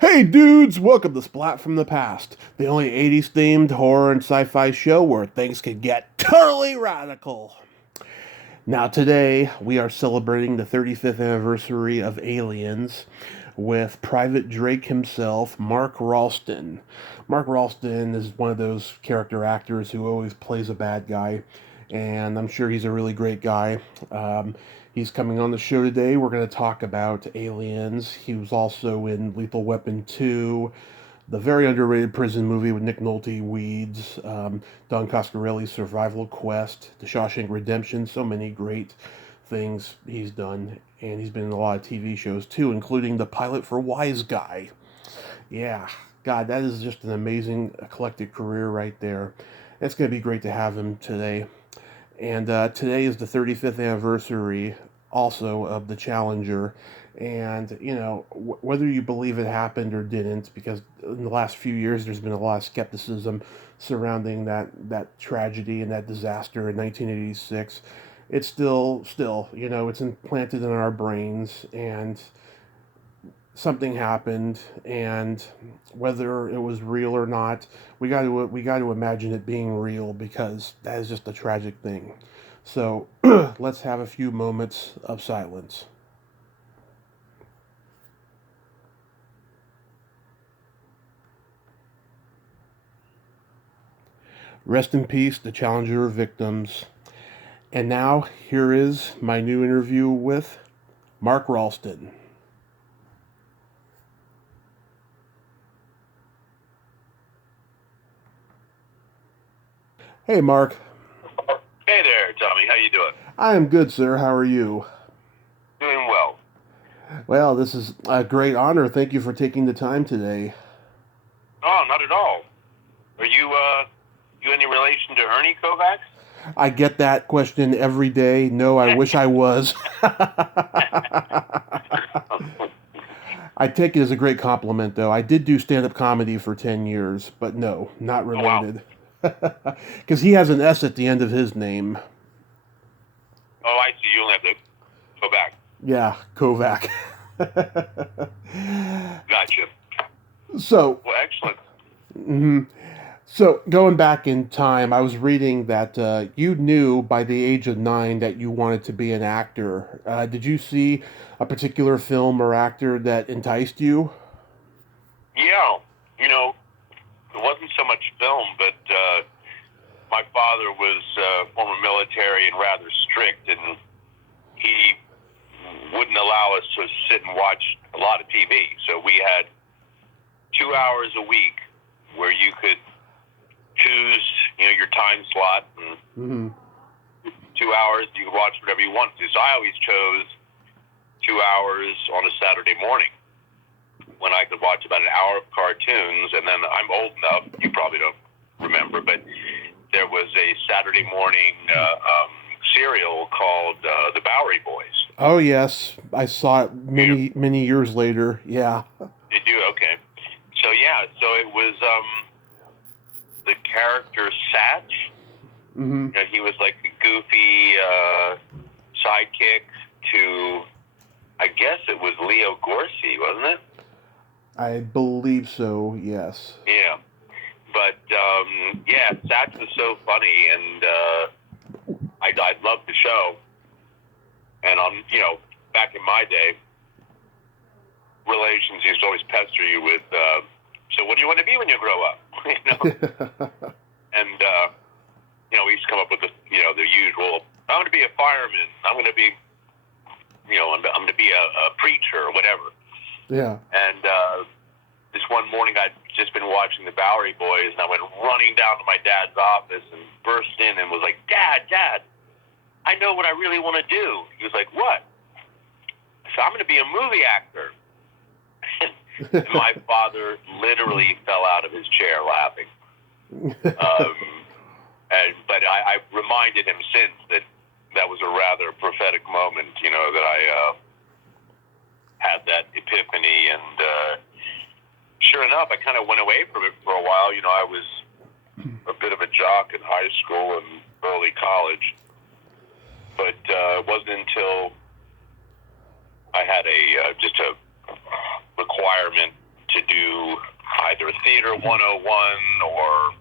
Hey dudes, welcome to Splat from the Past, the only 80s themed horror and sci fi show where things can get totally radical. Now, today we are celebrating the 35th anniversary of Aliens with Private Drake himself, Mark Rolston. Mark Rolston is one of those character actors who always plays a bad guy, and I'm sure he's a really great guy. He's coming on the show today. We're going to talk about Aliens. He was also in Lethal Weapon 2, the very underrated prison movie with Nick Nolte, Weeds, Don Coscarelli's Survival Quest, The Shawshank Redemption, so many great things he's done. And he's been in a lot of TV shows too, including the pilot for Wise Guy. Yeah, God, that is just an amazing eclectic career right there. It's going to be great to have him today. And today is the 35th anniversary also of the Challenger. And, whether you believe it happened or didn't, because in the last few years there's been a lot of skepticism surrounding that tragedy and that disaster in 1986, it's still, it's implanted in our brains, and something happened, and whether it was real or not, we got to imagine it being real, because that is just a tragic thing. So let's have a few moments of silence. Rest in peace, the Challenger victims. And now here is my new interview with Mark Rolston. Hey, Mark. Hey there, Tommy. How you doing? I am good, sir. How are you? Doing well. Well, this is a great honor. Thank you for taking the time today. Oh, not at all. Are you any relation to Ernie Kovac? I get that question every day. No, I wish I was. I take it as a great compliment, though. I did do stand up comedy for 10 years, but no, not Oh, wow. related. Because he has an S at the end of his name. Oh, I see. You only have to go back. Yeah, Kovac. Gotcha. So, Well, excellent. mhm. So going back in time, I was reading that you knew by the age of 9 that you wanted to be an actor. Did you see a particular film or actor that enticed you? Yeah, it wasn't so much film, but my father was former military and rather strict, and he wouldn't allow us to sit and watch a lot of TV. So we had 2 hours a week where you could choose, your time slot, and Hmm. 2 hours you could watch whatever you want to. So I always chose 2 hours on a Saturday morning when I could watch about an hour of cartoons. And then I'm old enough, you probably don't remember, but there was a Saturday morning serial called The Bowery Boys. Oh yes, I saw it many years later. Yeah. Did you? Okay. So yeah, so it was the character Satch. Hmm. He was like the goofy sidekick to, I guess it was Leo Gorcey, wasn't it? I believe so. Yes. Yeah. But yeah, Satch was so funny, and I loved the show. And back in my day, relations used to always pester you with, so what do you want to be when you grow up? And we used to come up with the usual. I'm going to be a fireman. I'm going to be, I'm going to be a preacher or whatever. Yeah. And this one morning, I'd just been watching the Bowery Boys, and I went running down to my dad's office and burst in and was like, Dad, I know what I really want to do. He was like, what? So I'm going to be a movie actor. And my father literally fell out of his chair laughing. But I reminded him since that was a rather prophetic moment, that I had that epiphany. And sure enough, I kind of went away from it for a while. I was a bit of a jock in high school and early college. But it wasn't until I had just a requirement to do either Theater 101 or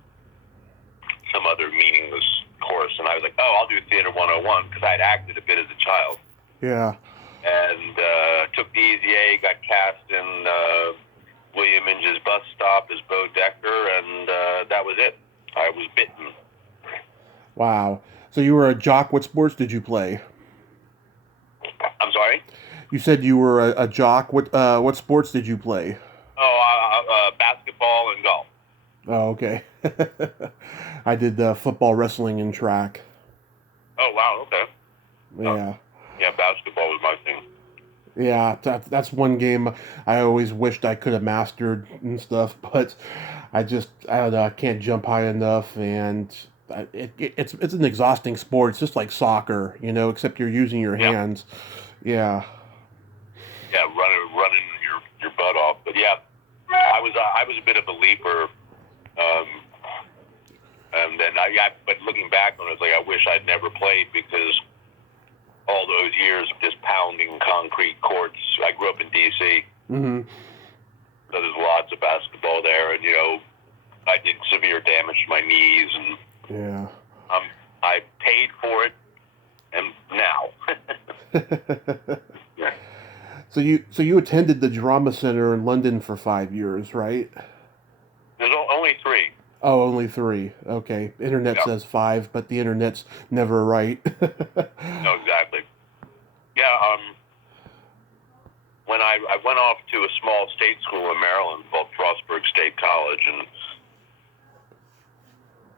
some other meaningless course. And I was like, oh, I'll do Theater 101 because I had acted a bit as a child. Yeah. And took the easy A, got cast in William Inge's Bus Stop as Bo Decker, and that was it. I was bitten. Wow. So you were a jock. What sports did you play? I'm sorry? You said you were a jock. What sports did you play? Oh, basketball and golf. Oh, okay. I did football, wrestling, and track. Oh, wow, okay. Yeah. Yeah, basketball was my thing. Yeah, that's one game I always wished I could have mastered and stuff, but I don't know, I can't jump high enough, and it's an exhausting sport. It's just like soccer, except you're using your hands. Yeah. Yeah, running your butt off. But yeah, I was a bit of a leaper. And then but looking back on it, it's like I wish I'd never played because all those years of just pounding concrete courts. I grew up in D.C. Mm-hmm. So there's lots of basketball there, and I did severe damage to my knees, and yeah, I paid for it, and now. Yeah. So you attended the Drama Center in London for 5 years, right? There's only 3. Oh, only 3. Okay. Internet says 5, but the internet's never right. No, exactly. Yeah, when I went off to a small state school in Maryland called Frostburg State College, and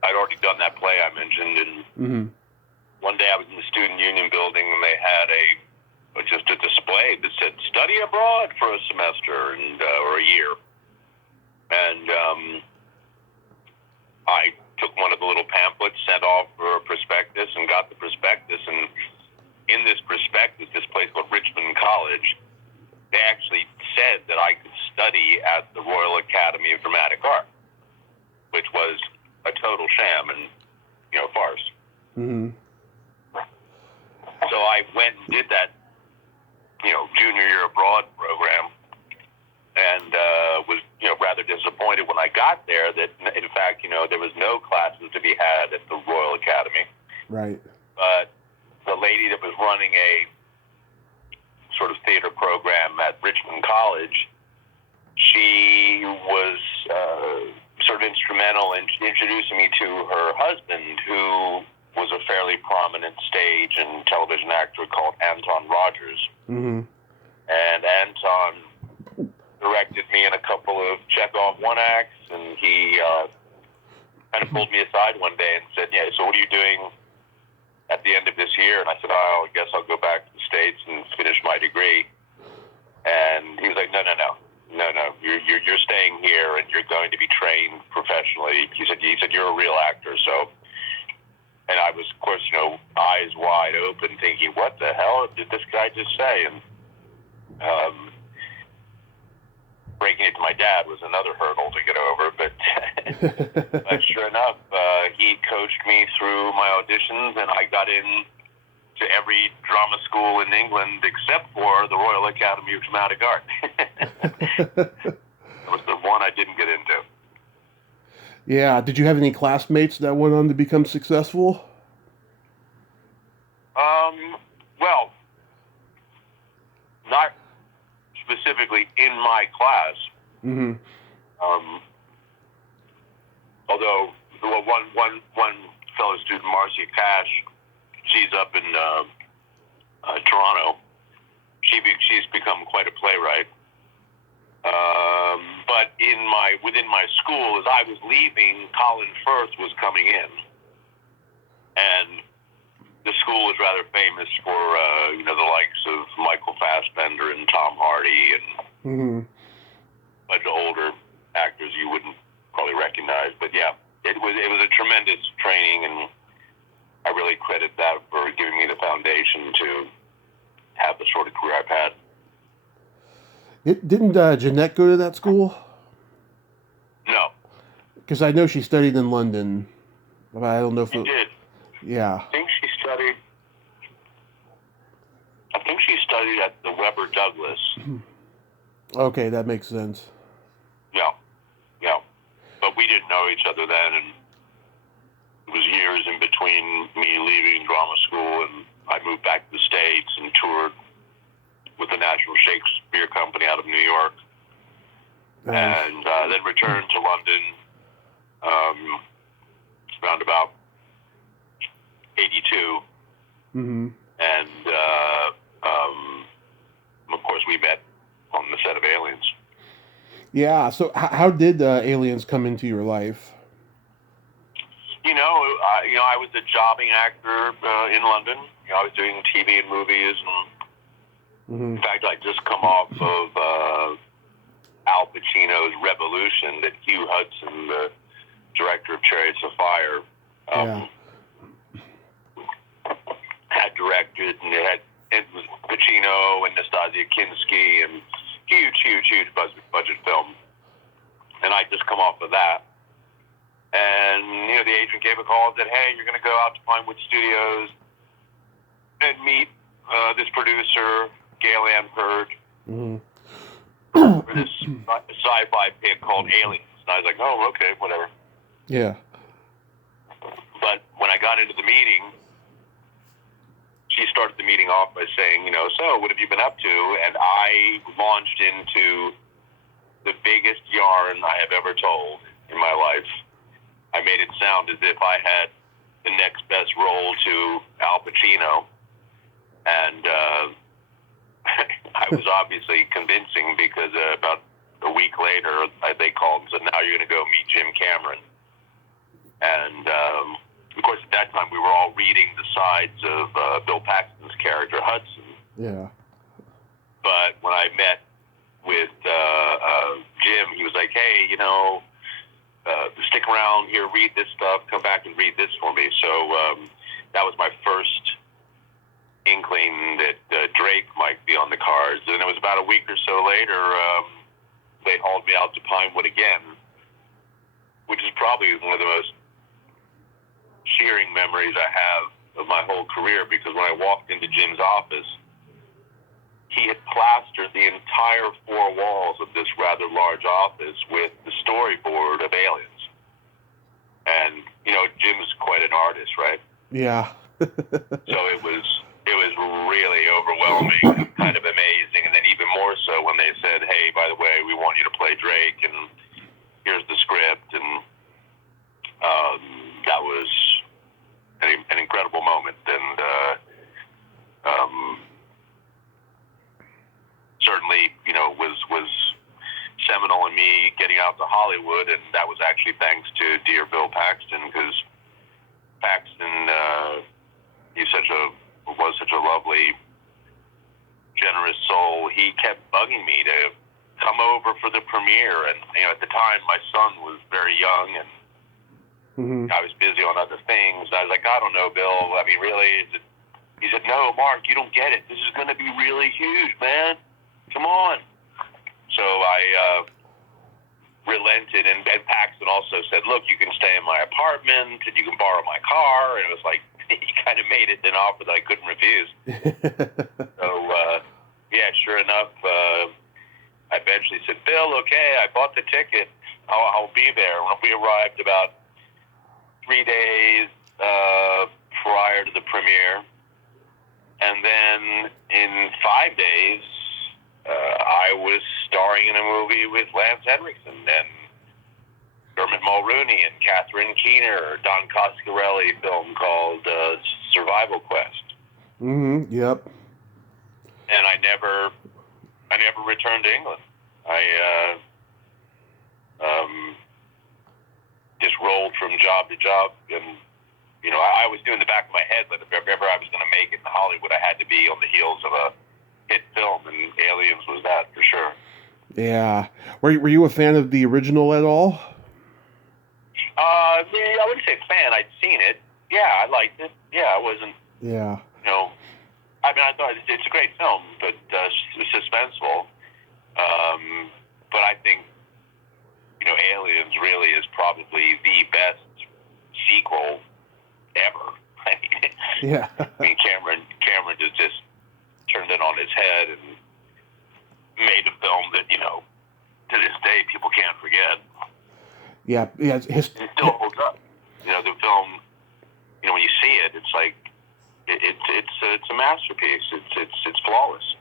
I'd already done that play I mentioned, and one day I was in the Student Union building, and they had just a display that said, study abroad for a semester or a year. And I took one of the little pamphlets, sent off for a prospectus, and got the prospectus. And in this prospectus, this place called Richmond College, they actually said that I could study at the Royal Academy of Dramatic Art, which was a total sham and, farce. Mm-hmm. So I went and did that, junior year abroad program, and was, rather disappointed when I got there that, in fact, there was no classes to be had at the Royal Academy. Right. But the lady that was running a sort of theater program at Richmond College, she was sort of instrumental in introducing me to her husband, who was a fairly prominent stage and television actor called Anton Rogers. Mm-hmm. And Anton directed me in a couple of Chekhov one-acts, and he kind of pulled me aside one day and said, yeah, so what are you doing at the end of this year? And I said, oh, I guess I'll go back to the States and finish my degree. And he was like, no, you're staying here, and you're going to be trained professionally. He said, you're a real actor, so... And I was, of course, eyes wide open, thinking, what the hell did this guy just say? And breaking it to my dad was another hurdle to get over. But sure enough, he coached me through my auditions, and I got in to every drama school in England except for the Royal Academy of Dramatic Art. That was the one I didn't get into. Yeah. Did you have any classmates that went on to become successful? Well, not specifically in my class. Mm-hmm. Although one fellow student, Marcia Cash, she's up in Toronto. She's become quite a playwright. But within my school, as I was leaving, Colin Firth was coming in, and the school was rather famous for the likes of Michael Fassbender and Tom Hardy and a bunch of older actors you wouldn't probably recognize. But yeah, it was a tremendous training, and I really credit that for giving me the foundation to have the sort of career I've had. Didn't Jeanette go to that school? No. Because I know she studied in London, but I don't know if she did. Yeah. I think she studied at the Webber Douglas. Okay, that makes sense. didn't know each other then, and it was years in between me leaving drama school and I moved back to the States and toured with the National Shakespeare Company out of New York, and then returned to London around about 82. Mm-hmm. And, of course, we met on the set of Aliens. Yeah, so how did Aliens come into your life? I was a jobbing actor in London. I was doing TV and movies, and in fact, I'd just come off of Al Pacino's Revolution that Hugh Hudson, the director of Chariots of Fire, had directed, and it was Pacino and Nastasia Kinski, and huge budget film. And I'd just come off of that. And, the agent gave a call and said, hey, you're going to go out to Pinewood Studios and meet this producer, Gail Ann Hurd, for this sci-fi pick called Aliens. And I was like, oh, okay, whatever. Yeah. But when I got into the meeting, she started the meeting off by saying, so what have you been up to? And I launched into the biggest yarn I have ever told in my life. I made it sound as if I had the next best role to Al Pacino. And I was obviously convincing because about a week later, they called and said, now you're going to go meet Jim Cameron. And, of course, at that time, we were all reading the sides of Bill Paxton's character, Hudson. Yeah. But when I met with Jim, he was like, hey, stick around here, read this stuff, come back and read this for me. So that was my first inkling that Drake might be on the cards. And it was about a week or so later, they hauled me out to Pinewood again, which is probably one of the most cheering memories I have of my whole career, because when I walked into Jim's office, he had plastered the entire four walls of this rather large office with the storyboard of Aliens. And, Jim is quite an artist, right? Yeah. So it was really overwhelming, kind of amazing, and then even more so when they said, hey, by the way, we want you to play Drake, and here's the script, and that was an incredible moment, and certainly, was seminal in me getting out to Hollywood, and that was actually thanks to dear Bill Paxton, because Paxton, was such a lovely, generous soul. He kept bugging me to come over for the premiere, and at the time my son was very young, and I was busy on other things. I was like, I don't know, Bill. I mean, really? He said, no, Mark, you don't get it. This is going to be really huge, man. Come on. So I relented, and Paxton also said, look, you can stay in my apartment, and you can borrow my car. And it was like, he kind of made it an offer that I couldn't refuse. So, sure enough, I eventually said, Bill, okay, I bought the ticket. I'll be there. When we arrived about 3 days prior to the premiere, and then in 5 days, I was starring in a movie with Lance Henriksen and Dermot Mulrooney and Catherine Keener, Don Coscarelli film called Survival Quest. Yep. And I never returned to England. I just rolled from job to job, and I was doing the back of my head that if ever I was going to make it in Hollywood, I had to be on the heels of a hit film, and Aliens was that for sure. Yeah. Were you a fan of the original at all? I wouldn't say fan. I'd seen it. Yeah, I liked it. Yeah, I wasn't. Yeah. I mean, I thought it's a great film, but suspenseful. But I think Aliens really is probably the best sequel ever. Yeah. I mean, Cameron just turned it on his head and made a film that to this day people can't forget. Yeah, It still holds up. The film. When you see it, it's like it's a masterpiece. It's flawless.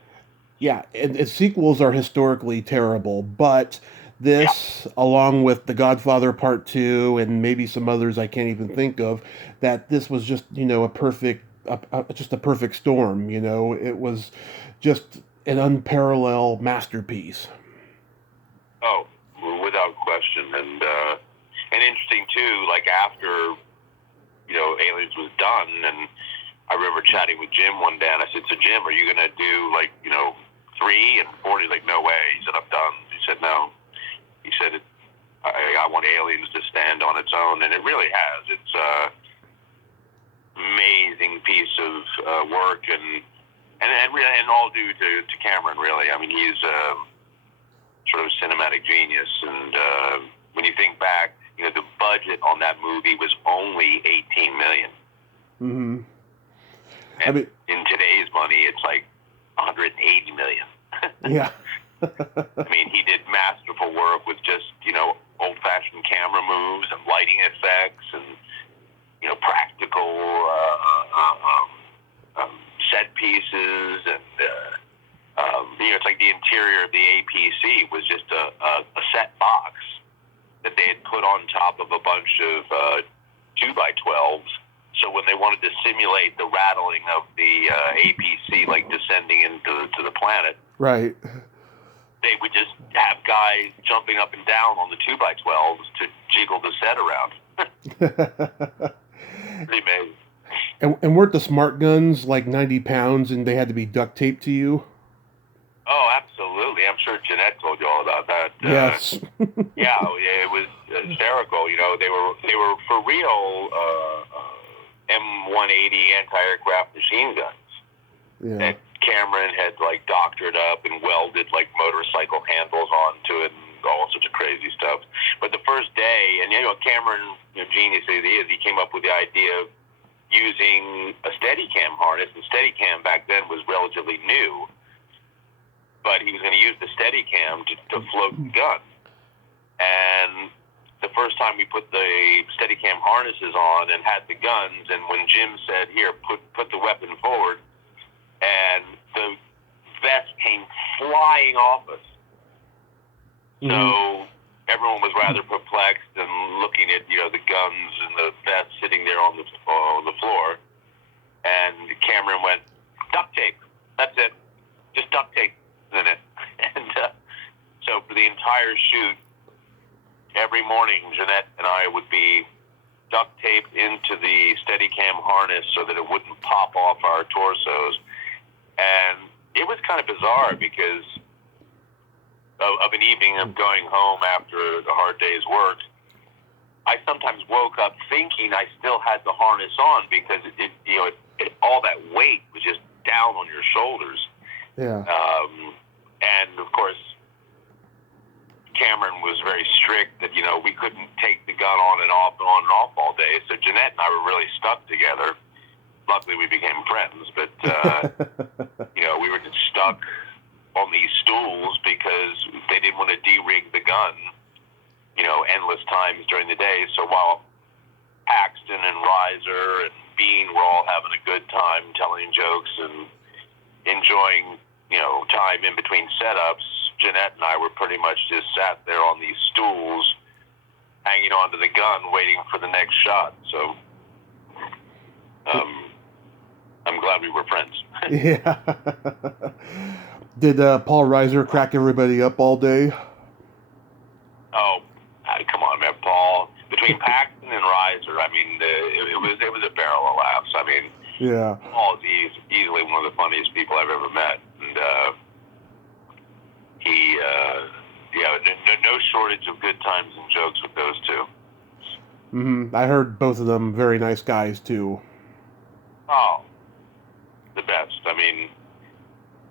Yeah, and sequels are historically terrible, but this, along with The Godfather Part Two, and maybe some others I can't even think of, that this was just a perfect, just a perfect storm. It was just an unparalleled masterpiece. Oh, without question, and interesting too. Like after Aliens was done, and I remember chatting with Jim one day, and I said, "So Jim, are you gonna do 3 and 4?" He's like, "No way." He said, "I'm done." He said, "No." He said, I want Aliens to stand on its own, and it really has. It's a amazing piece of work, and all due to Cameron. Really, I mean, he's sort of a cinematic genius. And when you think back, the budget on that movie was only $18 million. Mm-hmm. And in today's money, it's like $180 million. Yeah. I mean, he did masterful work with just, old-fashioned camera moves and lighting effects and, practical set pieces. And, it's like the interior of the APC was just a set box that they had put on top of a bunch of 2x12s. So when they wanted to simulate the rattling of the APC, like descending into the planet, right, they would just have guys jumping up and down on the 2x12s to jiggle the set around. Pretty amazing. And weren't the smart guns like 90 pounds and they had to be duct taped to you? Oh, absolutely. I'm sure Jeanette told you all about that. Yes. Yeah, it was hysterical. They were for real M180 anti-aircraft machine guns. Yeah. That Cameron had doctored up and welded motorcycle handles onto it and all sorts of crazy stuff. But the first day, and Cameron, genius as he is, he came up with the idea of using a Steadicam harness, and Steadicam back then was relatively new. But he was going to use the Steadicam to float the gun. And the first time we put the Steadicam harnesses on and had the guns, and when Jim said, "Here, put the weapon forward," and the vest came flying off us. Mm-hmm. So everyone was rather perplexed and looking at the guns and the vest sitting there on the floor. And Cameron went, "Duct tape. That's it. Just duct tape in it." And so for the entire shoot, every morning Jeanette and I would be duct taped into the Steadicam harness so that it wouldn't pop off our torsos. And it was kind of bizarre because of an evening of going home after the hard day's work, I sometimes woke up thinking I still had the harness on because it all that weight was just down on your shoulders. Yeah. And of course, Cameron was very strict that we couldn't take the gun on and off all day. So Jeanette and I were really stuck together. Luckily, we became friends, but we were just stuck on these stools because they didn't want to de-rig the gun, endless times during the day. So while Paxton and Reiser and Bean were all having a good time telling jokes and enjoying, time in between setups, Jeanette and I were pretty much just sat there on these stools, hanging onto the gun, waiting for the next shot. So, I'm glad we were friends. Yeah. Did Paul Reiser crack everybody up all day? Oh, come on, man, Paul. Between Paxton and Reiser, I mean, it was a barrel of laughs. I mean, yeah. Paul is easily one of the funniest people I've ever met, and he, no shortage of good times and jokes with those two. Mm-hmm. I heard both of them very nice guys too. Oh, the best. I mean,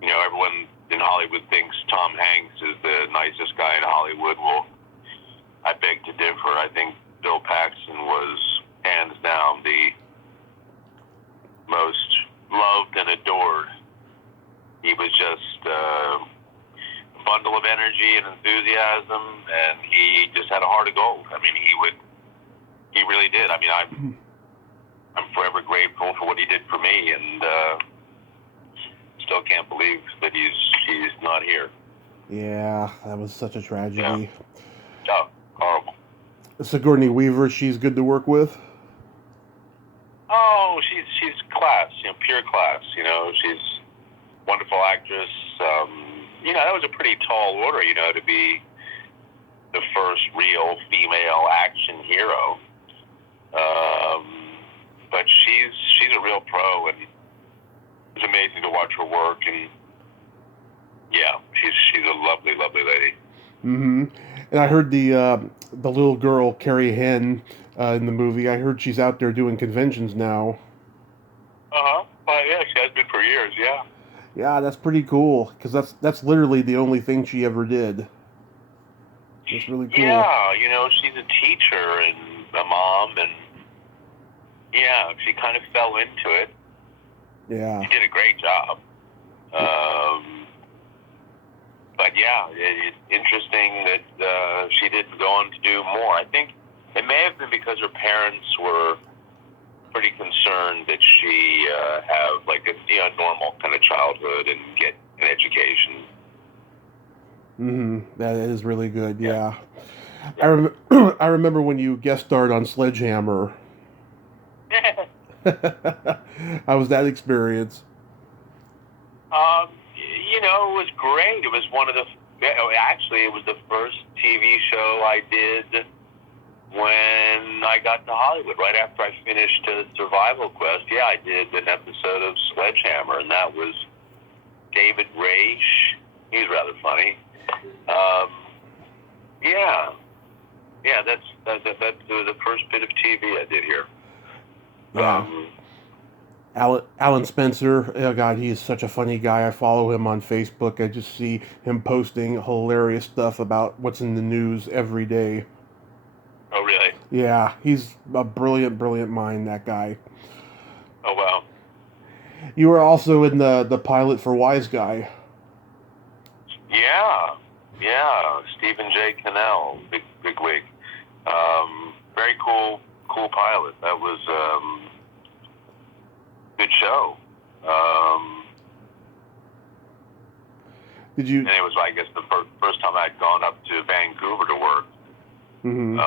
everyone in Hollywood thinks Tom Hanks is the nicest guy in Hollywood. Well, I beg to differ. I think Bill Paxton was hands down the most loved and adored. He was just a bundle of energy and enthusiasm, and he just had a heart of gold. I mean, he really did. I mean, I'm forever grateful for what he did for me, and still can't believe that he's not here. Yeah, that was such a tragedy. Yeah. Oh, horrible. Sigourney Weaver, she's good to work with. Oh, she's class, pure class. She's a wonderful actress. That was a pretty tall order, to be the first real female action hero. But she's a real pro, and it's amazing to watch her work. And yeah, she's a lovely, lovely lady. Mm-hmm. And I heard the little girl Carrie Henn in the movie. I heard she's out there doing conventions now. Yeah, she has been for years. Yeah. Yeah, that's pretty cool, because that's literally the only thing she ever did. It's really cool. Yeah, she's a teacher and a mom, and yeah, she kind of fell into it. Yeah. She did a great job. But yeah, it's interesting that she didn't go on to do more. I think it may have been because her parents were pretty concerned that she have like a normal kind of childhood and get an education. Mm-hmm. That is really good. Yeah. Yeah. I remember when you guest starred on Sledgehammer. How was that experience? It was great. It was it was the first TV show I did when I got to Hollywood, right after I finished Survival Quest. Yeah, I did an episode of Sledgehammer, and that was David Raish. He's rather funny. That's the first bit of TV I did here. Yeah. Alan Spencer, oh God, he is such a funny guy. I follow him on Facebook. I just see him posting hilarious stuff about what's in the news every day. Oh, really? Yeah, he's a brilliant, brilliant mind, that guy. Oh, wow. You were also in the pilot for Wise Guy. Yeah. Stephen J. Cannell, big wig. Very cool pilot. That was good show. Did you? And it was, I guess, the first time I'd gone up to Vancouver to work. Mm-hmm.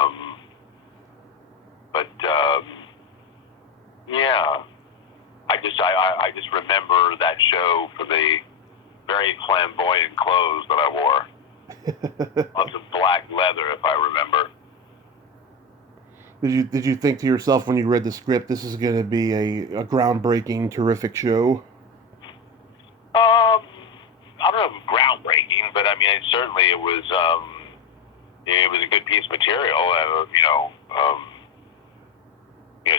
Yeah, I just remember that show for the very flamboyant clothes that I wore. Lots of black leather, if I remember. Did you think to yourself when you read the script, this is going to be a groundbreaking, terrific show? I don't know if groundbreaking, but I mean, it was a good piece of material.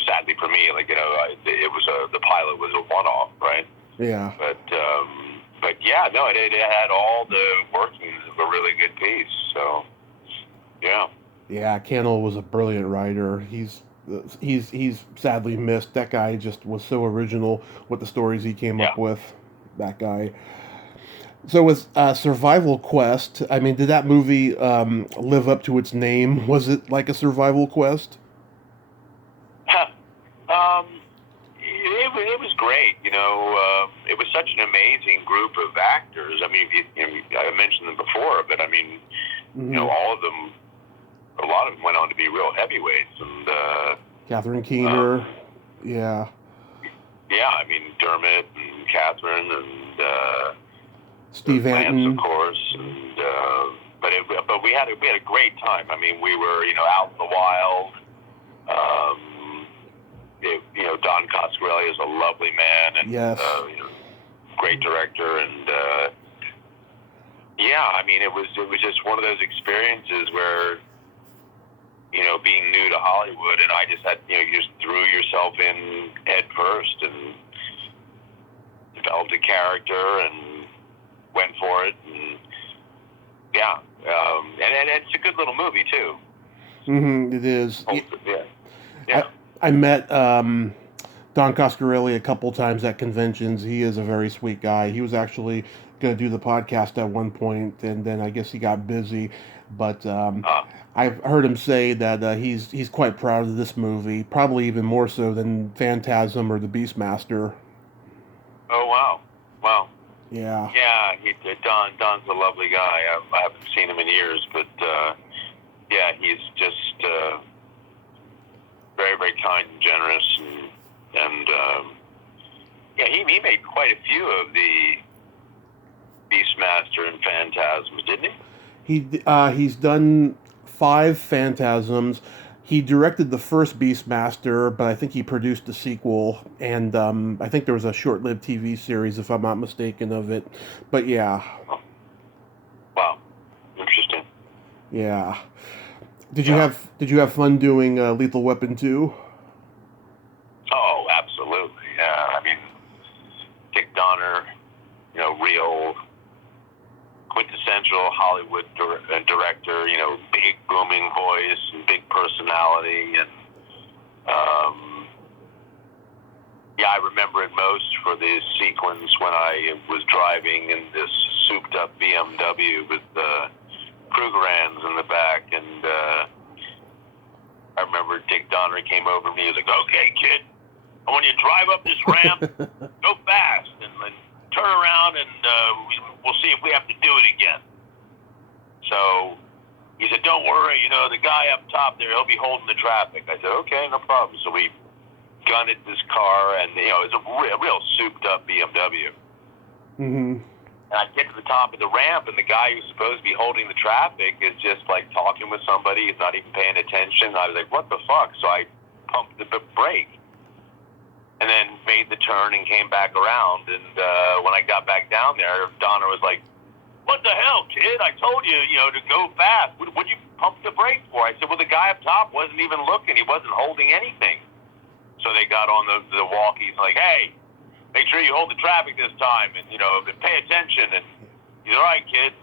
Sadly for me, it was the pilot was a one-off, right? Yeah. But yeah, no, it had all the workings of a really good piece. So, yeah. Yeah, Cannell was a brilliant writer. He's sadly missed. That guy just was so original with the stories he came up with. That guy. So with Survival Quest, I mean, did that movie live up to its name? Was it like a survival quest? It was great. It was such an amazing group of actors. I mean, I mentioned them before, but I mean, Mm-hmm. all of them. A lot of them went on to be real heavyweights, and Catherine Keener, yeah. Yeah, I mean Dermot and Catherine and Steve Anton, of course. And but we had a great time. I mean, we were out in the wild. Don Coscarelli is a lovely man, and yes. Great director, and yeah, I mean it was just one of those experiences where. Being new to Hollywood, and I just had, you just threw yourself in head first and developed a character and went for it, and yeah, and it's a good little movie too. Mm-hmm, it is. Yeah. I met Don Coscarelli a couple times at conventions. He is a very sweet guy. He was actually going to do the podcast at one point, and then I guess he got busy. But I've heard him say that he's quite proud of this movie, probably even more so than Phantasm or The Beastmaster. Oh, wow. Wow. Yeah. Yeah, Don's a lovely guy. I haven't seen him in years, but yeah, he's just very, very kind and generous, and yeah, he made quite a few of the Beastmaster and Phantasms, didn't he? He's done 5 Phantasms. He directed the first Beastmaster, but I think he produced the sequel, and I think there was a short-lived TV series, if I'm not mistaken, of it. But yeah. Oh. Wow, interesting. Yeah. Did you have fun doing Lethal Weapon 2? Oh, absolutely. Yeah, I mean, Dick Donner, real quintessential Hollywood director, big booming voice and big personality, and yeah, I remember it most for the sequence when I was driving in this souped up BMW with Krugerrands in the back, and I remember Dick Donner came over to me. He was like, "Okay, kid, I want you to drive up this ramp, go fast, and then turn around, and we'll see if we have to do it again." So he said, "Don't worry, the guy up top there, he'll be holding the traffic." I said, "Okay, no problem." So we gunned this car, and it was a real souped up BMW. Mm-hmm. And I get to the top of the ramp, and the guy who's supposed to be holding the traffic is just like talking with somebody. He's not even paying attention. I was like, "What the fuck?" So I pumped the brake, and then made the turn and came back around. And when I got back down there, Donner was like, "What the hell, kid? I told you, to go fast. What'd you pump the brake for?" I said, "Well, the guy up top wasn't even looking. He wasn't holding anything." So they got on the walkies like, "Hey, make sure you hold the traffic this time, and pay attention." And he's, "All right, kid,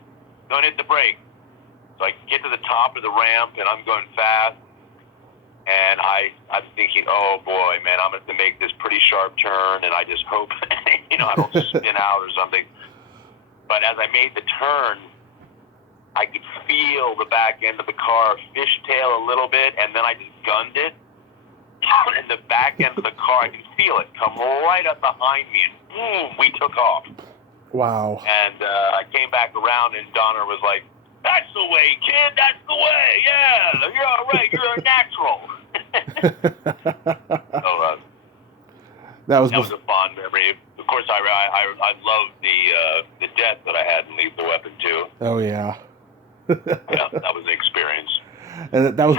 don't hit the brake." So I get to the top of the ramp, and I'm going fast. And I'm thinking, "Oh boy, man, I'm going to make this pretty sharp turn," and I just hope, I don't spin out or something. But as I made the turn, I could feel the back end of the car fishtail a little bit, and then I just gunned it. And the back end of the car, I could feel it come right up behind me, and boom, we took off. Wow. And I came back around, and Donner was like, "That's the way, kid, that's the way, yeah, you're all right, you're a natural." So that was a fond memory. Of course, I loved the death that I had in Lethal Weapon 2. Oh yeah. Yeah, that was an experience. And that was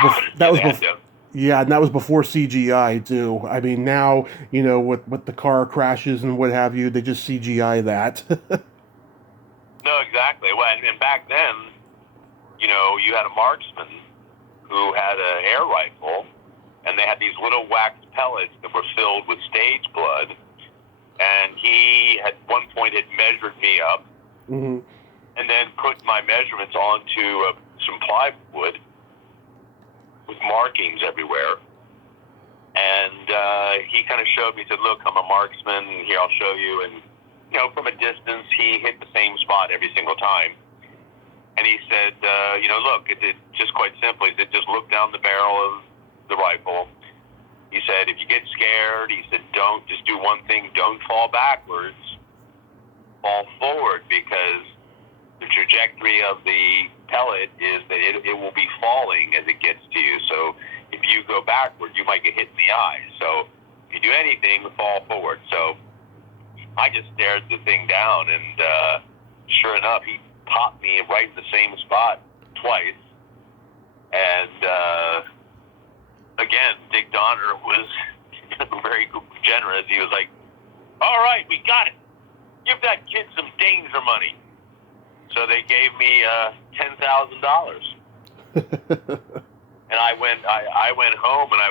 yeah, and that was before CGI too. I mean, now with the car crashes and what have you, they just CGI that. No, exactly. Well, and back then, you had a marksman who had an air rifle, and they had these little wax pellets that were filled with stage blood. And he, at one point, had measured me up, mm-hmm. and then put my measurements onto some plywood with markings everywhere. And he kind of showed me, he said, "Look, I'm a marksman. Here, I'll show you." And, from a distance, he hit the same spot every single time. And he said, "Look, it's just quite simple." He said, "Just look down the barrel of the rifle." He said, "If you get scared," he said, just do one thing, don't fall backwards, fall forward, because the trajectory of the pellet is that it will be falling as it gets to you. So if you go backward, you might get hit in the eye. So if you do anything, fall forward." So I just stared the thing down, and sure enough, he popped me right in the same spot twice. And again, Dick Donner was very generous. He was like, "All right, we got it. Give that kid some danger money." So they gave me $10,000. And I went home, and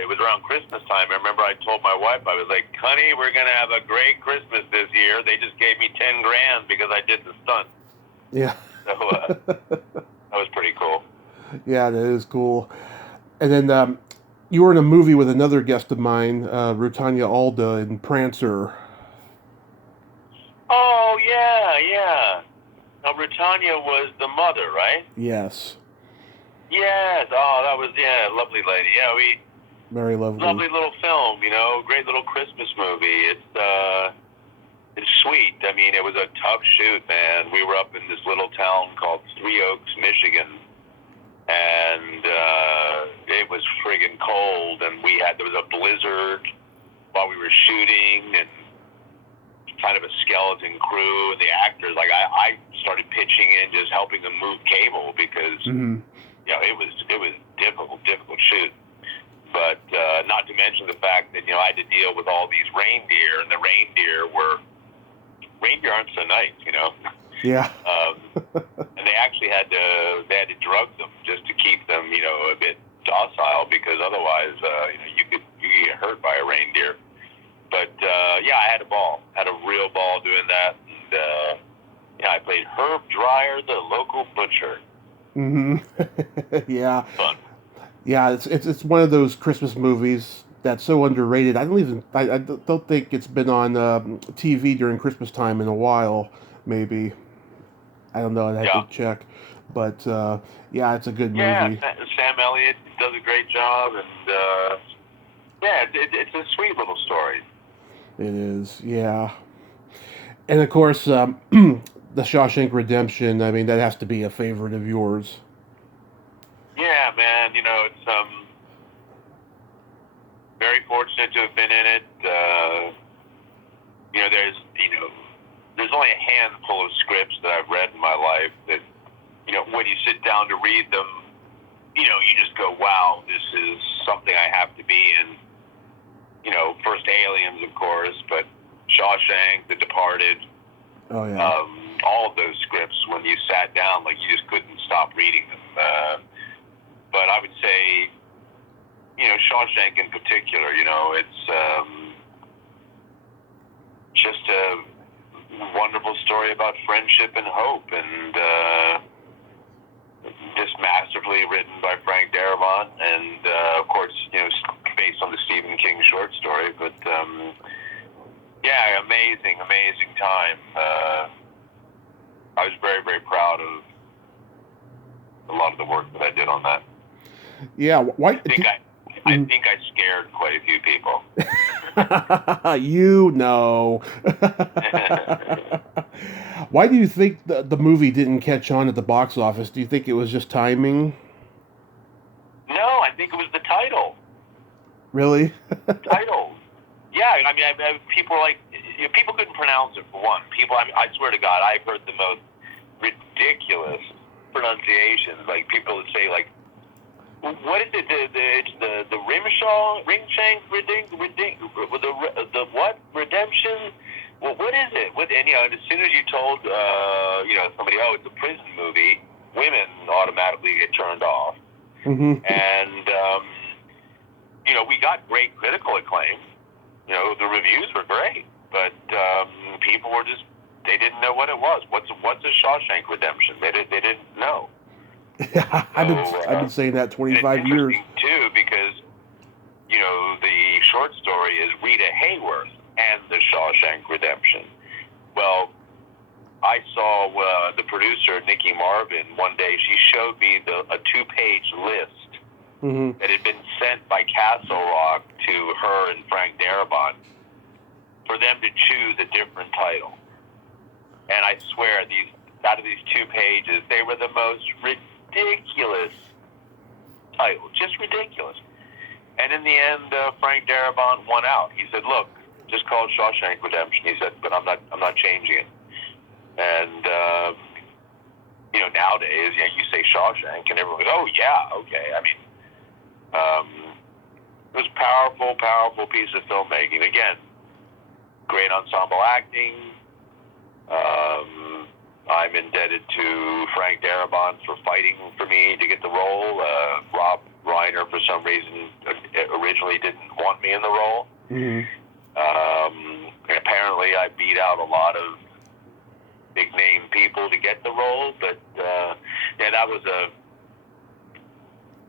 it was around Christmas time. I remember I told my wife, I was like, "Honey, we're going to have a great Christmas this year. They just gave me $10,000 because I did the stunt." Yeah. So that was pretty cool. Yeah, that is cool. And then you were in a movie with another guest of mine, Rutanya Alda in Prancer. Oh, yeah. yeah. Now, Britannia was the mother, right? Yes. Yes. Oh, that was, lovely lady. Yeah, Very lovely. lovely little film, great little Christmas movie. It's sweet. I mean, it was a tough shoot, man. We were up in this little town called Three Oaks, Michigan, and it was friggin' cold, and there was a blizzard while we were shooting, and kind of a skeleton crew, and the actors, like I started pitching in, just helping them move cable because, it was difficult shoot. But not to mention the fact that, I had to deal with all these reindeer, and the reindeer aren't so nice, Yeah. And they actually had to drug them just to keep them, a bit docile, because otherwise, you could get hurt by a reindeer. But I had a ball, had a real ball doing that, and I played Herb Dreyer, the local butcher. Yeah. Fun. Yeah, it's one of those Christmas movies that's so underrated. I don't think it's been on TV during Christmas time in a while. Maybe, I don't know. I have to check, but it's a good movie. Yeah, Sam Elliott does a great job, and it's a sweet little story. It is, yeah. And of course, the Shawshank Redemption. I mean, that has to be a favorite of yours. Yeah, man. It's very fortunate to have been in it. There's only a handful of scripts that I've read in my life that, when you sit down to read them, you just go, wow, this is something I have to be in. First Aliens, of course, but Shawshank, The Departed. Oh, yeah. All of those scripts, when you sat down, like, you just couldn't stop reading them. But I would say, Shawshank in particular, it's just a wonderful story about friendship and hope, and just masterfully written by Frank Darabont, and of course, based on the Stephen King short story. But amazing time. I was very, very proud of a lot of the work that I did on that. Yeah, why? I think I scared quite a few people. Why do you think the movie didn't catch on at the box office? Do you think it was just timing? No, I think it was the title. Really? Title. Yeah, I mean, people were like, people couldn't pronounce it, for one. I swear to God, I've heard the most ridiculous pronunciations. Like, people would say, like, what is it? It's the Ringshank the what? Redemption? Well, what is it? And as soon as you told somebody, oh, it's a prison movie, women automatically get turned off. And we got great critical acclaim. The reviews were great, but people were they didn't know what it was. What's a Shawshank Redemption? They didn't know. I've been saying that 25 years. Too, because the short story is Rita Hayworth and the Shawshank Redemption. Well, I saw the producer Nikki Marvin one day. She showed me a 2-page list that had been sent by Castle Rock to her and Frank Darabont for them to choose a different title. And I swear, out of these 2 pages, they were the most ridiculous title, just ridiculous. And in the end, Frank Darabont won out. He said, "Look, just call it Shawshank Redemption." He said, "But I'm not changing it." And nowadays, you say Shawshank, and everyone goes, "Oh yeah, okay." I mean, it was powerful piece of filmmaking. Again, great ensemble acting. I'm indebted to Frank Darabont for fighting for me to get the role. Rob Reiner, for some reason, originally didn't want me in the role. And apparently I beat out a lot of big-name people to get the role. But, that was a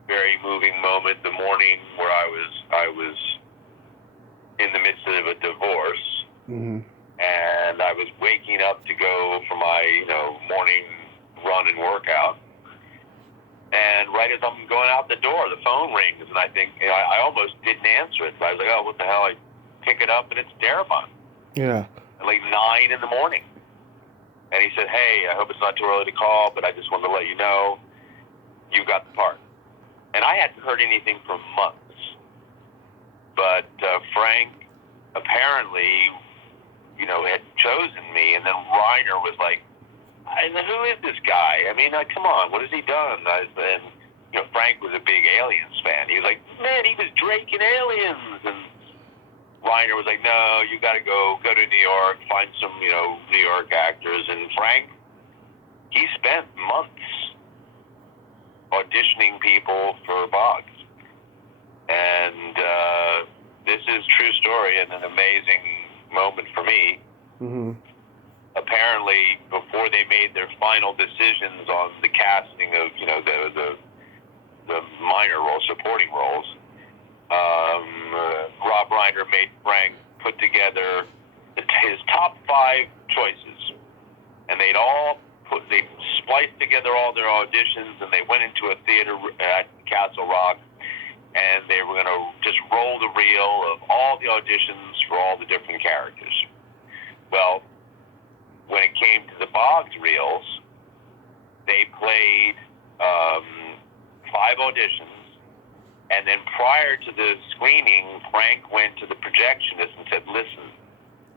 very moving moment the morning where I was in the midst of a divorce. and I was waking up to go for my, morning run and workout. And right as I'm going out the door, the phone rings, and I think, I almost didn't answer it. So I was like, oh, what the hell? I pick it up, and it's Darabont. Yeah. At like 9 in the morning. And he said, hey, I hope it's not too early to call, but I just wanted to let you know you got the part. And I hadn't heard anything for months. But Frank apparently, had chosen me. And then Reiner was like, who is this guy? I mean, come on, what has he done? And Frank was a big Aliens fan. He was like, man, he was Drake in Aliens. And Reiner was like, no, you got to go to New York, find some, New York actors. And Frank, he spent months auditioning people for Boggs. And this is true story and an amazing moment for me. Mm-hmm. Apparently, before they made their final decisions on the casting of, the minor roles, supporting roles, Rob Reiner made Frank put together his top 5 choices, and they spliced together all their auditions, and they went into a theater at Castle Rock, and they were going to just roll the reel of all the auditions for all the different characters. Well, when it came to the Boggs reels, they played 5 auditions. And then prior to the screening, Frank went to the projectionist and said, listen,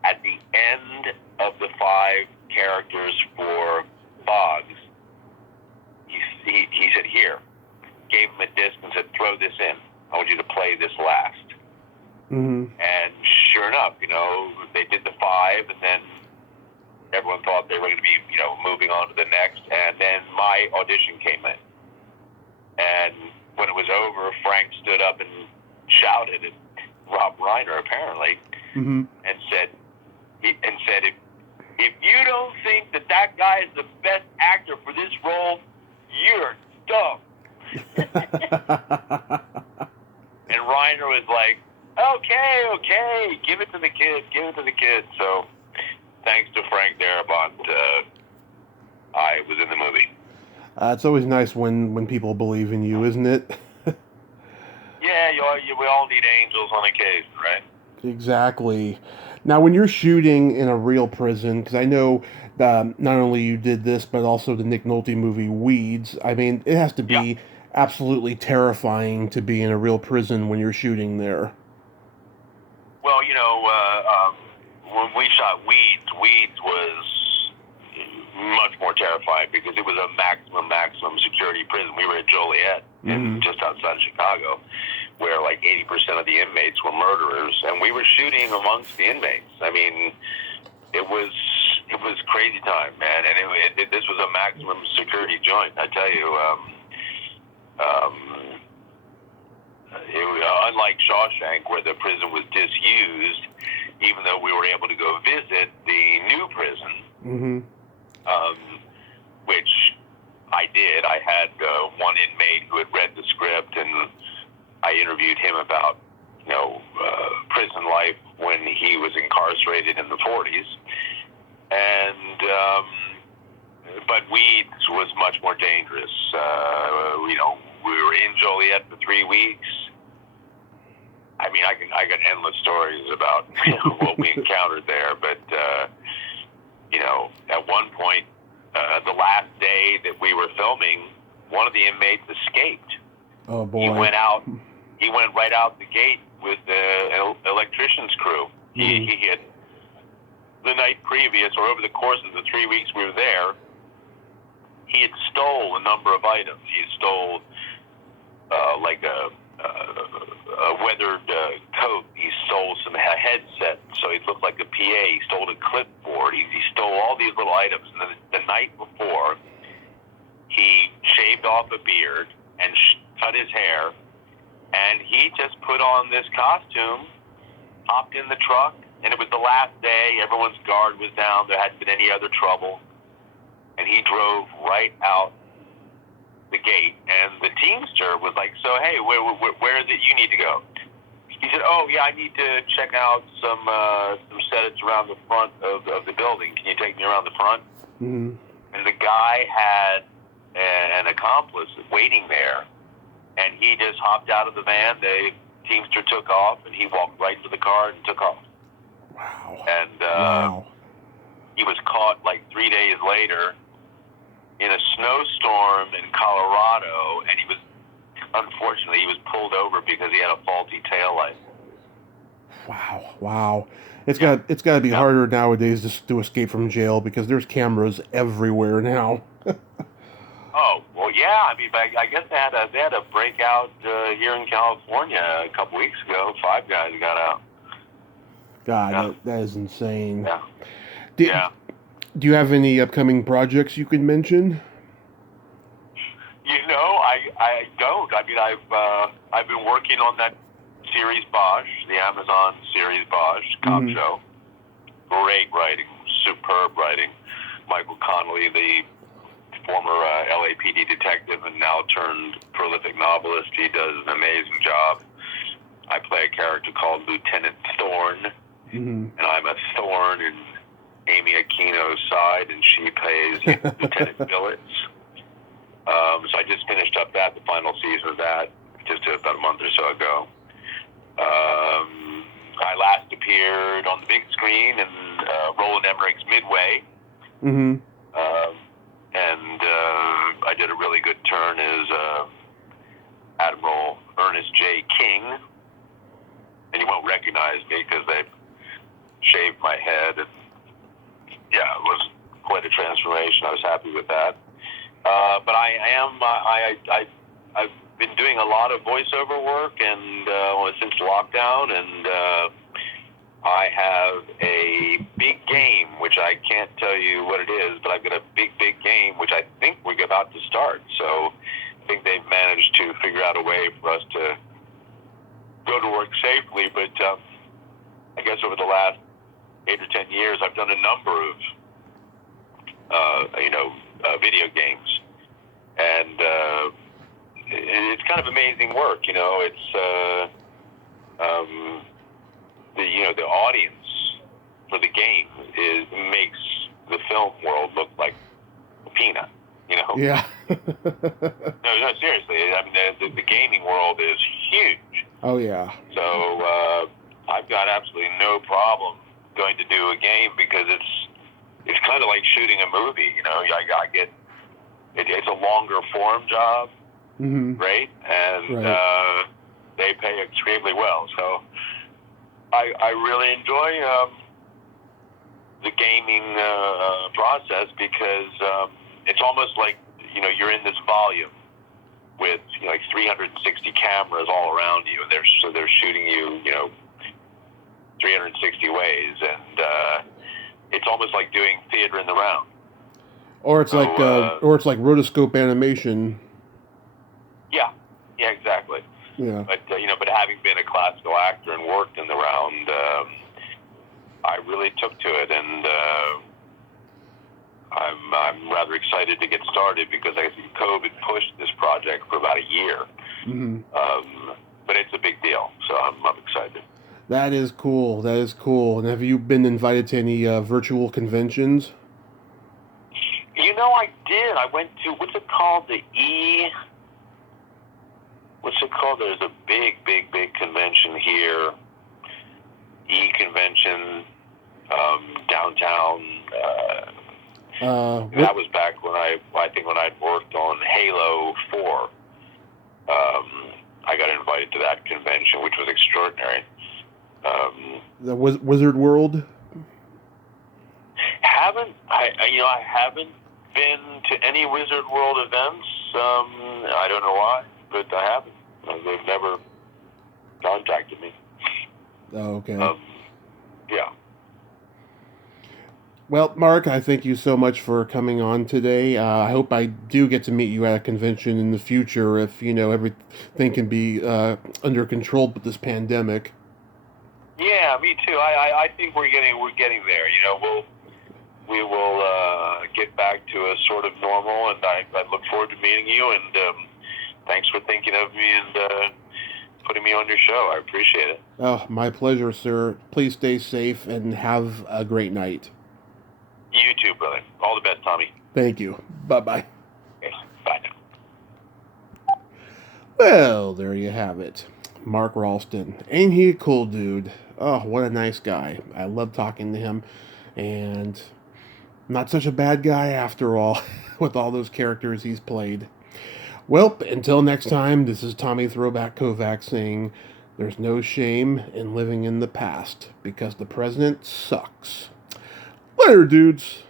at the end of the 5 characters for Boggs, he said, here, gave him a disc and said, throw this in. I want you to play this last. Mm-hmm. And sure enough, they did the 5, and then everyone thought they were going to be, moving on to the next. And then my audition came in. And when it was over, Frank stood up and shouted at Rob Reiner, apparently, mm-hmm. and said, if you don't think that guy is the best actor for this role, you're dumb. And Reiner was like, okay, give it to the kid. So thanks to Frank Darabont, I was in the movie. It's always nice when people believe in you, isn't it? Yeah, we all need angels on occasion, right? Exactly. Now, when you're shooting in a real prison, because I know not only you did this, but also the Nick Nolte movie Weeds, I mean, it has to be absolutely terrifying to be in a real prison when you're shooting there. Well, when we shot Weeds was much more terrifying because it was a maximum security prison. We were at Joliet, just outside of Chicago, where like 80% of the inmates were murderers, and we were shooting amongst the inmates. I mean, it was crazy time, man, and this was a maximum security joint. I tell you, unlike Shawshank, where the prison was disused, even though we were able to go visit the new prison, which I did. I had one inmate who had read the script, and I interviewed him about, prison life when he was incarcerated in the 40s. And, but Weeds was much more dangerous. We were in Joliet for 3 weeks. I mean, I got endless stories about what we encountered there, but, at one point, the last day that we were filming, one of the inmates escaped. Oh, boy. He went right out the gate with the electrician's crew. He had, the night previous, or over the course of the 3 weeks we were there, he had stole a number of items. He stole like a weathered coat. He stole a headset, so he looked like a PA. He stole a clipboard. He stole all these little items. And then the night before, he shaved off a beard and cut his hair, and he just put on this costume, hopped in the truck, and it was the last day. Everyone's guard was down. There hadn't been any other trouble. And he drove right out the gate, and the Teamster was like, so, hey, where is it you need to go? He said, oh, yeah, I need to check out some said it's around the front of the building. Can you take me around the front? Mm-hmm. And the guy had an accomplice waiting there, and he just hopped out of the van. The Teamster took off, and he walked right into the car and took off. Wow. And Wow. he was caught like 3 days later in a snowstorm in Colorado, and unfortunately, he was pulled over because he had a faulty taillight. Wow. Wow. It's got to be harder nowadays to escape from jail because there's cameras everywhere now. Oh, well, yeah. I mean, I guess they had a breakout here in California a couple weeks ago. 5 guys got out. God, that is insane. Yeah. Do you have any upcoming projects you could mention? You know, I don't. I mean, I've been working on that series Bosch, the Amazon series Bosch cop show. Great writing, superb writing. Michael Connolly, the former LAPD detective and now turned prolific novelist, he does an amazing job. I play a character called Lieutenant Thorne, and I'm a thorn in Amy Aquino's side, and she plays Lieutenant Billets. So I just finished up the final season of that, just about a month or so ago. I last appeared on the big screen in Roland Emmerich's Midway. And I did a really good turn as Admiral Ernest J. King. And you won't recognize me because they've shaved my head. And yeah, it was quite a transformation. I was happy with that. But I've been doing a lot of voiceover work and since lockdown, and I have a big game, which I can't tell you what it is, but I've got a big game, which I think we're about to start. So I think they've managed to figure out a way for us to go to work safely. But I guess over the last 8 or 10 years, I've done a number of, video games. And it's kind of amazing work, It's the audience for the game makes the film world look like a peanut, Yeah. No, seriously. I mean, the gaming world is huge. Oh yeah. So I've got absolutely no problem going to do a game because it's kind of like shooting a movie. I get it's a longer form job, right? And they pay extremely well. So I really enjoy the gaming process because it's almost like you're in this volume with like 360 cameras all around you, and they're shooting you 360 ways, and it's almost like doing theater in the round. Or it's like rotoscope animation. Yeah, exactly. Yeah. But but having been a classical actor and worked in the round, I really took to it, and I'm rather excited to get started because I think COVID pushed this project for about a year. But it's a big deal, so I'm excited. That is cool. That is cool. And have you been invited to any virtual conventions? I did. I went to, what's it called? What's it called? There's a big convention here. E-convention, downtown. That was back when I think when I'd worked on Halo 4. I got invited to that convention, which was extraordinary. The Wizard World? I haven't been to any Wizard World events. I don't know why, but I haven't. They've never contacted me. Oh, okay. Yeah. Well, Mark, I thank you so much for coming on today. I hope I do get to meet you at a convention in the future if, everything can be under control with this pandemic. Yeah, me too. I think we're getting there. We will get back to a sort of normal, and I look forward to meeting you. And thanks for thinking of me and putting me on your show. I appreciate it. Oh, my pleasure, sir. Please stay safe and have a great night. You too, brother. All the best, Tommy. Thank you. Bye-bye. Okay, bye now. Well, there you have it. Mark Rolston. Ain't he a cool dude? Oh, what a nice guy. I love talking to him. And not such a bad guy after all, with all those characters he's played. Well, until next time, this is Tommy Throwback Kovac saying, there's no shame in living in the past, because the president sucks. Later, dudes.